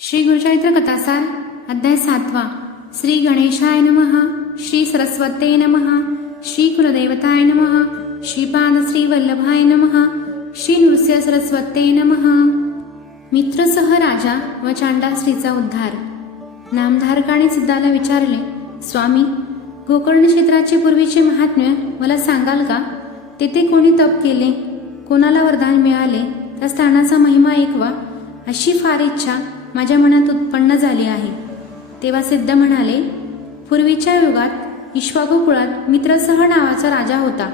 श्री गुरुचरित्र कथासार अध्याय 7 श्री गणेशाय नमः, श्री सरस्वते नमः, श्री कुलदेवताय नमः, श्रीपाद श्री वल्लभाय नमः, श्री नृसिंह सरस्वते नमः। मित्रसह राजा व चांडास्त्रीचा उद्धार। नामधारकाने सिद्धाला विचारले, स्वामी, गोकर्ण क्षेत्राचे पूर्वीचे महात्म्य मला सांगाल का? तेथे कोणी तप केले, कोणाला वरदान मिळाले, त्या स्थानाचा महिमा ऐकवा अशी फार इच्छा माझ्या मनात उत्पन्न झाली आहे। तेव्हा सिद्ध म्हणाले, पूर्वीच्या युगात इक्ष्वाकू कुळात मित्रसह नावाचा राजा होता।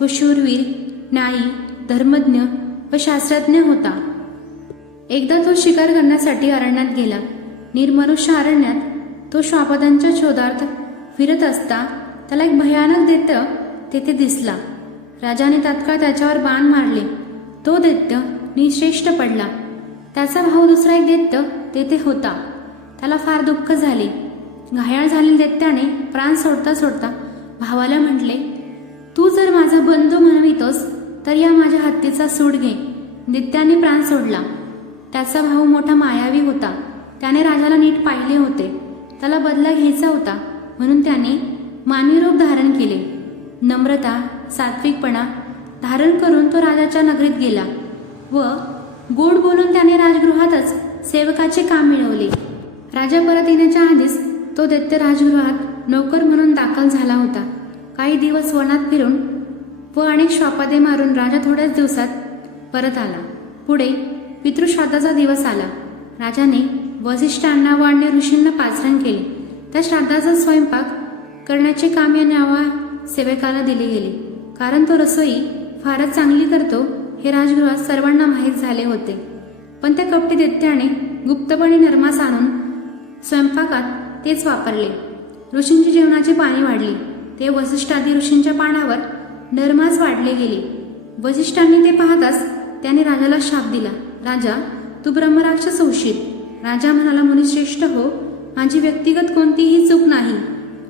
तो शूरवीर, न्यायी, धर्मज्ञ व शास्त्रज्ञ होता। एकदा तो शिकार करण्यासाठी अरण्यात गेला। निर्मनुष्य अरण्यात तो श्वापदांच्या शोधार्थ फिरत असता त्याला एक भयानक दैत्य तेथे दिसला। राजाने तात्काळ त्याच्यावर बाण मारले। तो दैत्य निश्चेष्ट पडला। त्याचा भाऊ दुसरा एक दैत्य तेथे होता। त्याला फार दुःख झाले। घायाळ झालेल्या दैत्याने प्राण सोडता सोडता भावाला म्हटले, तू जर माझा बंधू म्हणवितोस तर या माझ्या हत्तीचा सूड घे। दैत्याने प्राण सोडला। त्याचा भाऊ मोठा मायावी होता। त्याने राजाला नीट पाहिले होते। त्याला बदला घ्यायचा होता म्हणून त्याने मानवी रूप धारण केले। नम्रता, सात्विकपणा धारण करून तो राजाच्या नगरीत गेला व गोड बोलून त्याने राजगृहातच सेवकाचे काम मिळवले। राजा परत येण्याच्या आधीच तो दैत्य राजगृहात नोकर म्हणून दाखल झाला होता। काही दिवस वनात फिरून व अनेक श्वापदे मारून राजा थोड्याच दिवसात परत आला। पुढे पितृश्राद्धाचा दिवस आला। राजाने वसिष्ठांना व अन्य ऋषींना पाचारण केले। त्या श्राद्धाचा स्वयंपाक करण्याचे काम या न्यावा सेवकाला दिले गेले, कारण तो रसोई फारच चांगली करतो हे राजगृहात सर्वांना माहीत झाले होते। पण त्या कपटी दैत्याने गुप्तपणे नरमास आणून स्वयंपाकात तेच वापरले। ऋषींची जेवणाची पाने वाढली। ते वसिष्ठादी ऋषींच्या पानावर नरमास वाढले गेले। वसिष्ठांनी ते पाहताच त्याने राजाला शाप दिला, राजा, तू ब्रह्मराक्षस होशील। राजा म्हणाला, मुनिश्रेष्ठ हो, माझी व्यक्तिगत कोणतीही चूक नाही।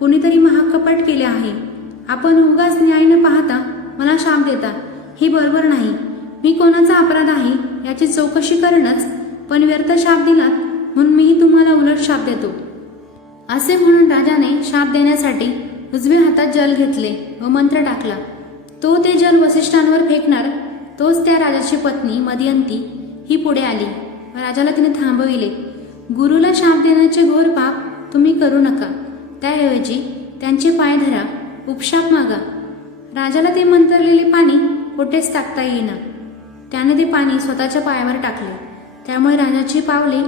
कोणीतरी महाकपट केले आहे। आपण उगाच न्याय न पाहता मला शाप देता, हे बरोबर नाही। मी कोणाचा अपराध आहे याची चौकशी करणंच, पण व्यर्थ शाप दिलात म्हणून मीही तुम्हाला उलट शाप देतो। असे म्हणून राजाने शाप देण्यासाठी उजव्या हातात जल घेतले व मंत्र टाकला। तो ते जल वसिष्ठांवर फेकणार तोच त्या राजाची पत्नी मदयंती ही पुढे आली व राजाला तिने थांबविले। गुरुला शाप देण्याचे घोर पाप तुम्ही करू नका, त्याऐवजी त्यांचे पाय धरा, उपशाप मागा। राजाला ते मंत्रलेले पाणी कोठेच टाकता येईना। त्याने ते पाणी स्वतःच्या पायावर टाकले। त्यामुळे राजाची पावले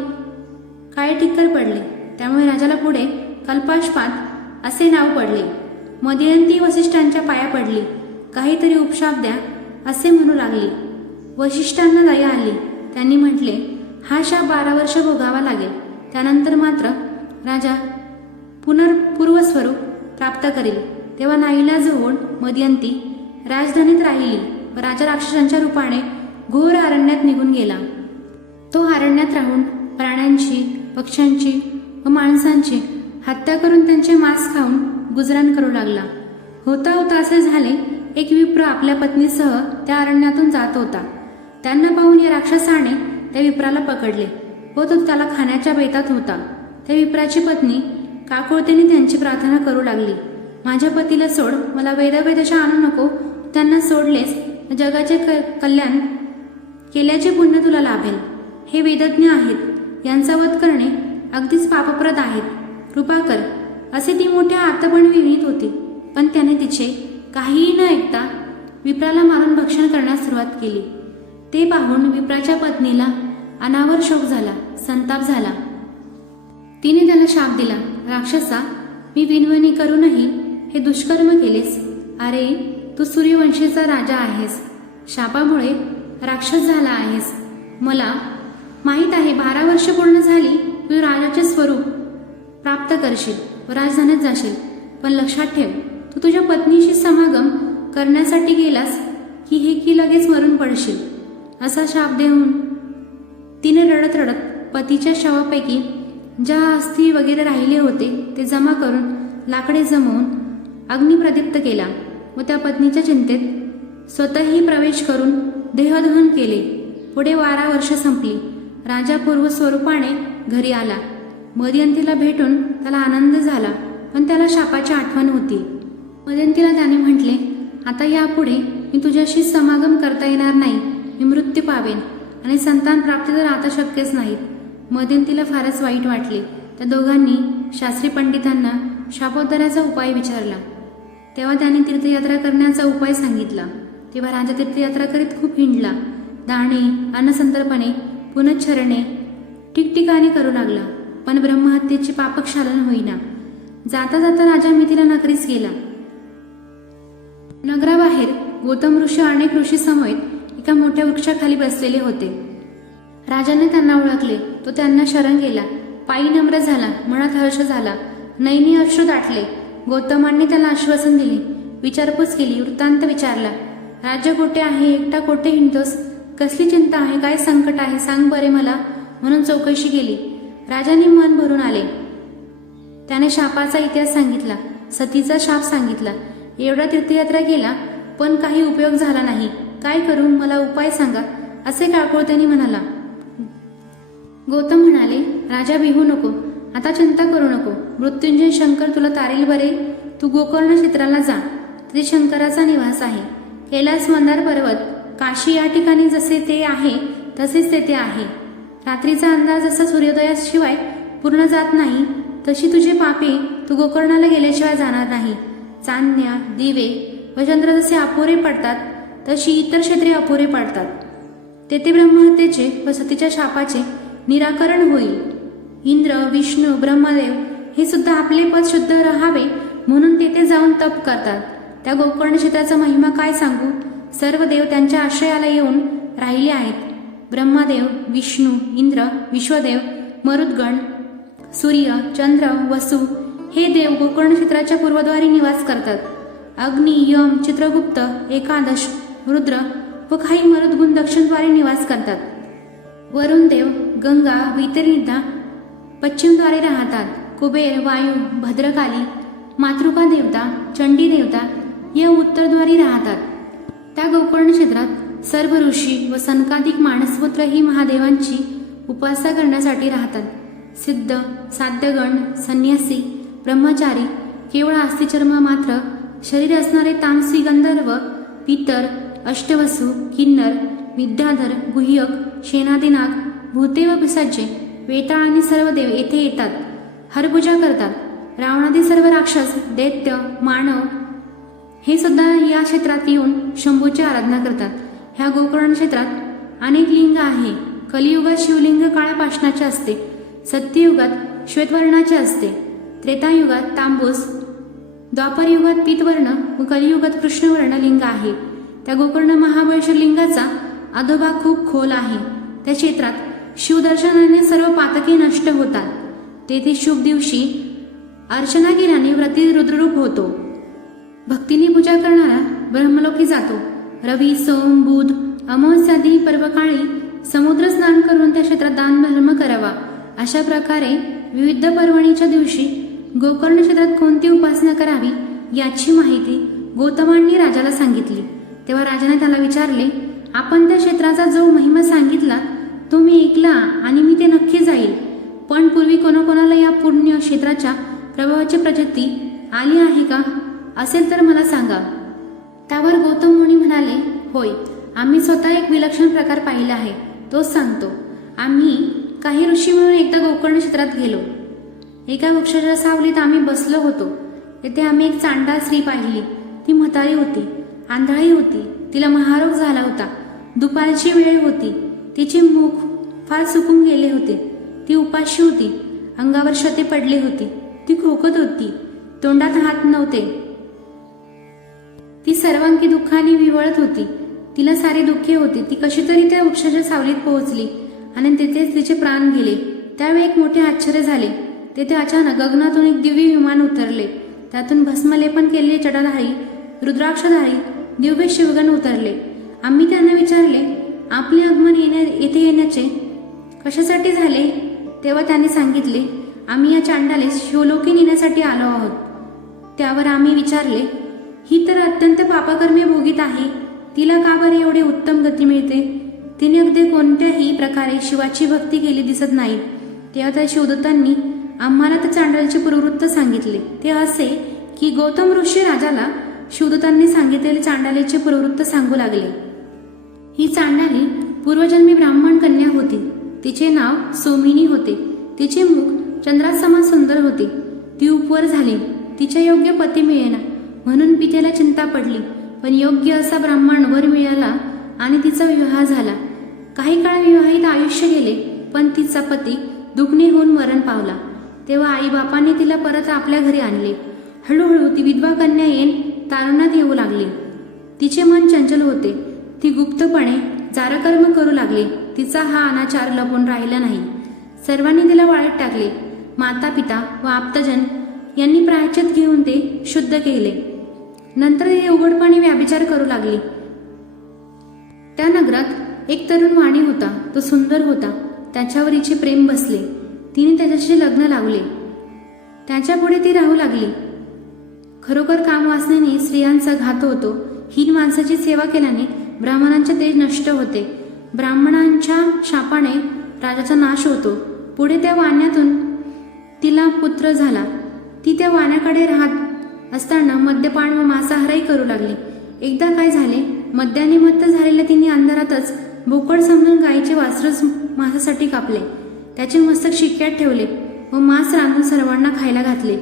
काळे टिक्कर पडले। त्यामुळे राजाला पुढे कल्पाशपात असे नाव पडले। मदयंती वसिष्ठांच्या पाया पडली। काहीतरी उपशाप द्या असे म्हणू लागली। वसिष्ठांना दया आली। त्यांनी म्हटले, हा शाप 12 वर्ष भोगावा लागेल। त्यानंतर मात्र राजा पूर्वस्वरूप प्राप्त करेल। तेव्हा नाईलाज होऊन मदयंती राजधानीत राहिली व राजा राक्षसांच्या रूपाने घोर अरण्यात निघून गेला। तो अरण्यात राहून प्राण्यांची, पक्ष्यांची व माणसांची हत्या करून त्यांचे मांस खाऊन गुजराण करू लागला। होता होता असे झाले, एक विप्र आपल्या पत्नीसह त्या अरण्यातून जात होता। त्यांना पाहून या राक्षसाने त्या विप्राला पकडले व तो त्याला खाण्याच्या बेतात होता। त्या विप्राची पत्नी काकुळतेने त्यांची प्रार्थना करू लागली, माझ्या पतीला सोड, मला वेदवेदशा आणू नको। त्यांना सोडलेस जगाचे कल्याण केल्याचे पुण्य तुला लाभेल। हे वेदज्ञ आहेत, यांचा वध करणे अगदीच पापप्रद आहेत, कृपा कर, असे ती मोठ्या आर्तपणे विनवित होती। पण त्याने तिचे काहीही न ऐकता विप्राला मारून भक्षण करण्यास सुरुवात केली। ते पाहून विप्राच्या पत्नीला अनावर शोक झाला, संताप झाला। तिने त्याला शाप दिला, राक्षसा, मी विनवणी करूनही हे दुष्कर्म केलेस। अरे, तू सूर्यवंशीचा राजा आहेस, शापामुळे राक्षस झाला आहेस। मला माहीत आहे 12 वर्ष पूर्ण झाली तू राजाचे स्वरूप प्राप्त करशील व राजधानीत जाशील। पण लक्षात ठेव, तू तुझ्या पत्नीशी समागम करण्यासाठी गेलास की लगेच मरून पडशील। असा शाप देऊन तिने रडत रडत पतीच्या शवापैकी ज्या अस्थी वगैरे राहिले होते ते जमा करून लाकडे जमवून अग्नी प्रदीप्त केला व त्या पत्नीच्या चिंतेत स्वतःही प्रवेश करून देहदहन केले। पुढे 12 वर्ष संपली। राजा पूर्व स्वरूपाने घरी आला. मदयंतीला भेटून त्याला आनंद झाला, पण त्याला शापाची आठवण होती. मदयंतीला त्याने म्हटले, आता यापुढे मी तुझ्याशी समागम करता येणार नाही. मी मृत्यू पावेन आणि संतान प्राप्ती तर आता शक्यच नाहीत. मदयंतीला फारच वाईट वाटले. त्या दोघांनी शास्त्री पंडितांना शापोत्तराचा उपाय विचारला. तेव्हा त्यांनी तीर्थयात्रा करण्याचा उपाय सांगितला. तेव्हा राजा तीर्थयात्रा करीत खूप हिंडला. दाणे, अन्नसंतर्पणे, पुनच्छरणे ठिकठिकाणी करू लागला, पण ब्रह्महत्येचे पापक्षालन होईना. जाता जाता राजा मिथिला नगरीस गेला. नगराबाहेर गौतम ऋषी अनेक ऋषी समेत एका मोठ्या वृक्षाखाली बसलेले होते. राजाने त्यांना ओळखले. तो त्यांना शरण गेला. पायी नम्र झाला, मनात हर्ष झाला, नयनी अश्रू दाटले. गौतमांनी त्याला आश्वासन दिले, विचारपूस केली, वृत्तांत विचारला. राज्य कोठे आहे? एकटा कोठे हिंडतोस? कसली चिंता आहे? काय संकट आहे? सांग बरे मला, म्हणून चौकशी केली. राजाने मन भरून आले. त्याने शापाचा इतिहास सांगितला, सतीचा शाप सांगितला. एवढा तीर्थयात्रा केला, पण काही उपयोग झाला नाही. काय करू? मला उपाय सांगा, असे काळकोळत्याने म्हणाला. गौतम म्हणाले, राजा भिवू नको, आता चिंता करू नको. मृत्युंजय शंकर तुला तारेल बरे. तू गोकर्ण क्षेत्राला जा, तिथे शंकराचा निवास आहे. कैलास मंदार पर्वत, काशी या ठिकाणी जसे ते आहे तसेच तेथे आहे. रात्रीचा अंधार जसा सूर्योदयाशिवाय पूर्ण जात नाही, तशी तुझे पापे तू गोकर्णाला गेल्याशिवाय जाणार नाही. चांदण्या, दिवे व चंद्र जसे अपुरे पडतात, तशी इतर क्षेत्रे अपुरे पडतात. तेथे ब्रह्महत्येचे व सतीच्या शापाचे निराकरण होईल. इंद्र, विष्णू, ब्रह्मदेव हे सुद्धा आपले पद शुद्ध राहावे म्हणून तेथे जाऊन तप करतात. त्या गोकर्ण क्षेत्राचा महिमा काय सांगू? सर्व देव त्यांच्या आश्रयाला येऊन राहिले आहेत. ब्रह्मदेव, विष्णू, इंद्र, विश्वदेव, मरुद्गण, सूर्य, चंद्र, वसु हे देव गोकर्ण क्षेत्राच्या पूर्वद्वारी निवास करतात. अग्नी, यम, चित्रगुप्त, एकादश, रुद्र व काही मरुद्गुण दक्षिणद्वारी निवास करतात. वरुण देव, गंगा, वैतरणीदा पश्चिमद्वारे राहतात. कुबेर, वायू, भद्रकाली, मातृका देवता, चंडी देवता या उत्तरद्वारी राहतात. त्या गोकर्ण क्षेत्रात सर्व ऋषी व सनकाधिक मानसपुत्र ही महादेवांची उपासना करण्यासाठी राहतात. सिद्ध, साध्यगण, संन्यासी, ब्रह्मचारी, केवळ अस्थिचर्म मात्र शरीर असणारे तामसी गंधर्व, पितर, अष्टवसु, किन्नर, विद्याधर, गुह्यक, शेनादिनाग, भूते व पिशाचे, वेताळ आणि सर्व देव येथे येतात. हरपूजा करतात. रावणादी सर्व राक्षस, दैत्य, मानव हे सुद्धा या क्षेत्रात येऊन शंभूची आराधना करतात. ह्या गोकर्ण क्षेत्रात अनेक लिंग आहे. कलियुगात शिवलिंग काळ्या पाषाणाचे असते. सत्ययुगात श्वेतवर्णाचे असते. त्रेतायुगात तांबूस, द्वापरयुगात पीतवर्ण व कलियुगात कृष्णवर्ण लिंग आहे. त्या गोकर्ण महाबळेश्वर लिंगाचा अधोभाग खूप खोल आहे. त्या क्षेत्रात शिवदर्शनाने सर्व पातके नष्ट होतात. तेथे शुभ दिवशी अर्चना केल्याने व्रती रुद्ररूप होतो. भक्तीने पूजा करणारा ब्रह्मलोकी जातो. रवी, सोम, बुध, अमावस्यादी पर्वकाळी समुद्र स्नान करून त्या क्षेत्रात दान धर्म करावा. अशा प्रकारे विविध पर्वणीच्या दिवशी गोकर्ण क्षेत्रात कोणती उपासना करावी याची माहिती गौतमांनी राजाला सांगितली. तेव्हा राजाने त्याला विचारले, आपण त्या क्षेत्राचा जो महिमा सांगितला तो मी ऐकला आणि मी ते नक्की जाईल, पण पूर्वी कोणाकोणाला या पुण्य क्षेत्राच्या प्रभावाची प्रचिती आली आहे का? असेल तर मला सांगा. त्यावर गौतम मुनी म्हणाले, होय, आम्ही स्वतः एक विलक्षण प्रकार पाहिला आहे, तोच सांगतो. आम्ही काही ऋषी मिळून एकदा गोकर्ण क्षेत्रात गेलो. एका वृक्षाच्या सावलीत आम्ही बसलो होतो. तेथे आम्ही एक चांडाळ स्त्री पाहिली. ती म्हातारी होती, आंधळी होती. तिला महारोग झाला होता. दुपारची वेळ होती. तिचे मुख फार सुकून गेले होते. ती उपाशी होती. अंगावर शते पडले होती. ती खोकत होती. तोंडात हात नव्हते. ती सर्वांगी दुःखाने विवळत होती. तिला सारी दुःखे होती. ती कशी तरी त्या वृक्षाच्या सावलीत पोहोचली आणि तेथेच तिचे प्राण गेले. त्यावेळी एक मोठे आश्चर्य झाले. तेथे अचानक गगनातून एक दिव्य विमान उतरले. त्यातून भस्मलेपन केलेले जटाधारी, रुद्राक्षधारी दिव्य शिवगण उतरले. आम्ही त्यांना विचारले, आपले आगमन येथे येण्याचे कशासाठी झाले? तेव्हा त्यांनी सांगितले, आम्ही या चांडालेस शिवलोकी नेण्यासाठी आलो आहोत. त्यावर आम्ही विचारले, ही तर अत्यंत पापकर्मे भोगीत आहे. तिला का बरे एवढे उत्तम गती मिळते? तिने अगदी कोणत्याही प्रकारे शिवाची भक्ती केली दिसत नाही. तेव्हा त्या शिवदत्तांनी आम्हाला त्या चांडालीचे पूर्ववृत्त सांगितले. ते असे की गौतम ऋषी राजाला शिवदत्तांनी सांगितलेले चांडालीचे पूर्ववृत्त सांगू लागले. ही चांडाली पूर्वजन्मी ब्राह्मण कन्या होती. तिचे नाव सोमिनी होते. तिचे मुख चंद्रासमान सुंदर होते. ती उपवर झाली. तिच्या योग्य पती मिळेना म्हणून पितेला चिंता पडली. पण योग्य असा ब्राह्मण वर मिळाला आणि तिचा विवाह झाला. काही काळ विवाहित आयुष्य गेले, पण तिचा पती दुखणे होऊन मरण पावला. तेव्हा आई बापाने तिला परत आपल्या घरी आणले. हळूहळू ती विधवा कन्या येऊन तारुण्यात येऊ लागली. तिचे मन चंचल होते. ती गुप्तपणे जारकर्म करू लागली. तिचा हा अनाचार लपून राहिला नाही. सर्वांनी तिला वाळीत टाकले. माता पिता व आप्तजन यांनी प्रायश्चित घेऊन ते शुद्ध केले. नंतर ती उघडपणे व्याभिचार करू लागली. त्या नगरात एक तरुण वाणी होता. तो सुंदर होता. त्याच्यावर हिचे प्रेम बसले. तिने त्याच्याशी लग्न लावले. त्याच्यापुढे ती राहू लागली. खरोखर कामवासनेने स्त्रियांचा घात होतो. हीन माणसाची सेवा केल्याने ब्राह्मणांचे तेज नष्ट होते. ब्राह्मणांच्या शापाने राजाचा नाश होतो. पुढे त्या वाण्यातून तिला पुत्र झाला. ती त्या वाण्याकडे राहत असताना मद्यपान व मांसाहारही करू लागली. एकदा काय झाले, मद्याने मत्त झालेल्या तिने अंधारातच बोकड समजून गायीचे वासरूच मांसासाठी कापले. त्याचे मस्तक शिक्क्यात ठेवले व मांस रांधून सर्वांना खायला घातले.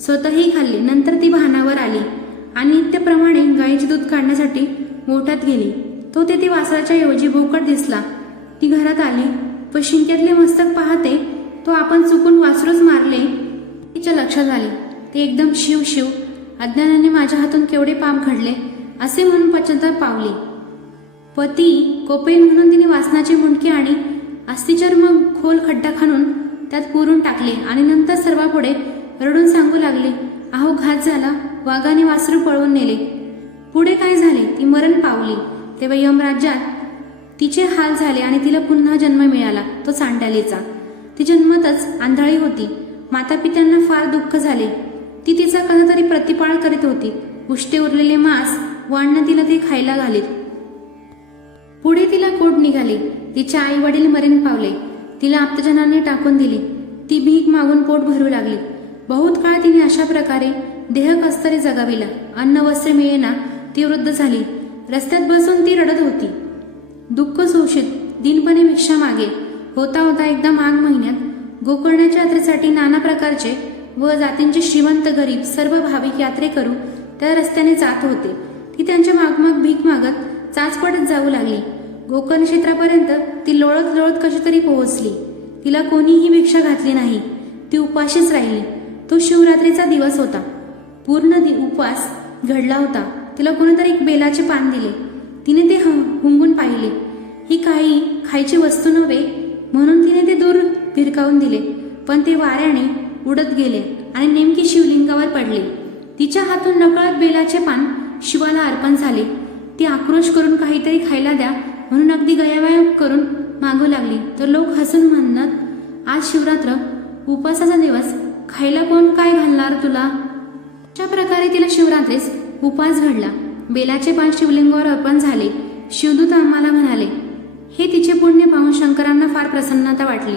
स्वतःही खाल्ले. नंतर ती भानावर आली आणि नित्यप्रमाणे गायीचे दूध काढण्यासाठी गोठ्यात गेली. तो तेथे वासराच्या ऐवजी बोकड दिसला. ती घरात आली व शिंक्यातले मस्तक पाहते तो आपण चुकून वासरूच मारले तिच्या लक्षात आले. ते एकदम शिव शिव, अज्ञानाने माझ्या हातून केवढे पाप घडले असे म्हणून पश्चाताप पावली. पती कोपेल म्हणून तिने वासनाची मुंडकी आणि अस्थिचर्म खोल खड्डा खणून त्यात पुरून टाकले आणि नंतर सर्वापुढे रडून सांगू लागले, अहो घात झाला, वाघाने वासरू पळवून नेले. पुढे काय झाले, ती मरण पावली. तेव्हा यमराज्यात तिचे हाल झाले आणि तिला पुन्हा जन्म मिळाला, तो चांडालीचा. ती जन्मतच आंधळी होती. मातापित्यांना फार दुःख झाले. ती तिचा कसा तरी प्रतिपाळ करीत होती. उष्टे उरलेले मांस वाणनं तिला ते खायला घालीत. पुढे तिला कोड निघाले. तिचे आई वडील मरण पावले. तिला आप्तजनांनी टाकून दिले. ती भीक मागून पोट भरू लागली. बहुत काळ तिने अशा प्रकारे देह कस्तरी जगाविला. अन्न वस्त्र मिळेना ती वृद्ध झाली. रस्त्यात बसून ती रडत होती. दुःख शोषित दिनपणे भिक्षा मागे. होता होता एकदा माघ महिन्यात गोकर्णाच्या यात्रेसाठी नाना प्रकारचे व जातींचे श्रीमंत गरीब सर्व भाविक यात्रे करू त्या रस्त्याने जात होते. ती त्यांच्या मागमाग भीक मागत चाच पडत जाऊ लागली. गोकर्ण क्षेत्रापर्यंत ती लोळत लोळत कशी तरी पोहोचली. तिला कोणीही भिक्षा घातली नाही. ती उपाशीच राहिली. तो शिवरात्रीचा दिवस होता. पूर्ण उपवास घडला होता. तिला कोणीतरी एक बेलाचे पान दिले. तिने ते हुंगून पाहिले. ही काही खायची वस्तू नव्हे म्हणून तिने ते दूर भिरकावून दिले. पण ते वाऱ्याने उडत गेले आणि नेमकी शिवलिंगावर पडले. तिच्या हातून नकळत बेलाचे पान शिवाला अर्पण झाले. ती आक्रोश करून काहीतरी खायला द्या म्हणून अगदी गयावया करून मागू लागली. तर लोक हसून म्हणत, आज शिवरात्र, उपवासाचा दिवस, खायला कोण काय घालणार तुला. अशा प्रकारे तिला शिवरात्रीस उपवास घडला. बेलाचे पान शिवलिंगावर अर्पण झाले. शिवदूत आम्हाला म्हणाले. हे तिचे पुण्य पाहून शंकरांना फार प्रसन्नता वाटली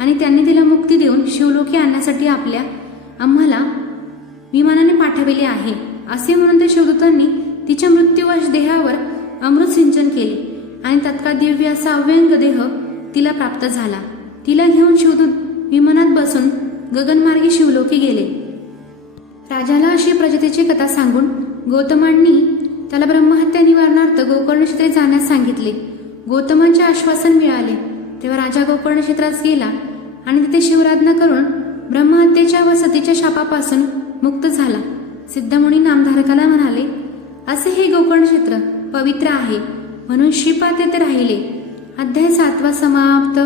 आणि त्यांनी तिला मुक्ती देऊन शिवलोकी आणण्यासाठी आम्हाला विमानाने पाठविले आहे असे म्हणून ते शिवदूतांनी तिच्या मृत्यूवश देहावर अमृत सिंचन केले आणि तत्काळ दिव्य असा अव्यंग देह तिला प्राप्त झाला. तिला घेऊन शिवदूत विमानात बसून गगनमार्गी शिवलोकी गेले. राजाला अशी प्रजातीची कथा सांगून गौतमांनी त्याला ब्रह्महत्या निवारणार्थ गोकर्ण क्षेत्रात जाण्यास सांगितले. गौतमांचे आश्वासन मिळाले. तेव्हा राजा गोकर्ण क्षेत्रात गेला आणि तिथे शिवराज्ञा करून ब्रह्महत्येच्या व सतीच्या शापापासून मुक्त झाला. सिद्धमुनी नामधारकाला म्हणाले, असे हे गोकर्ण क्षेत्र पवित्र आहे म्हणून श्रीपाद येथे राहिले. अध्याय 7 समाप्त.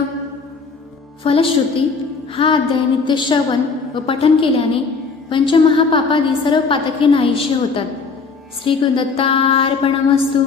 फलश्रुती. हा अध्याय नित्य श्रवण व पठन केल्याने पंचमहापापादी सर्व पातके नाहीशी होतात. श्री गुरुदत्तार्पणमस्तु.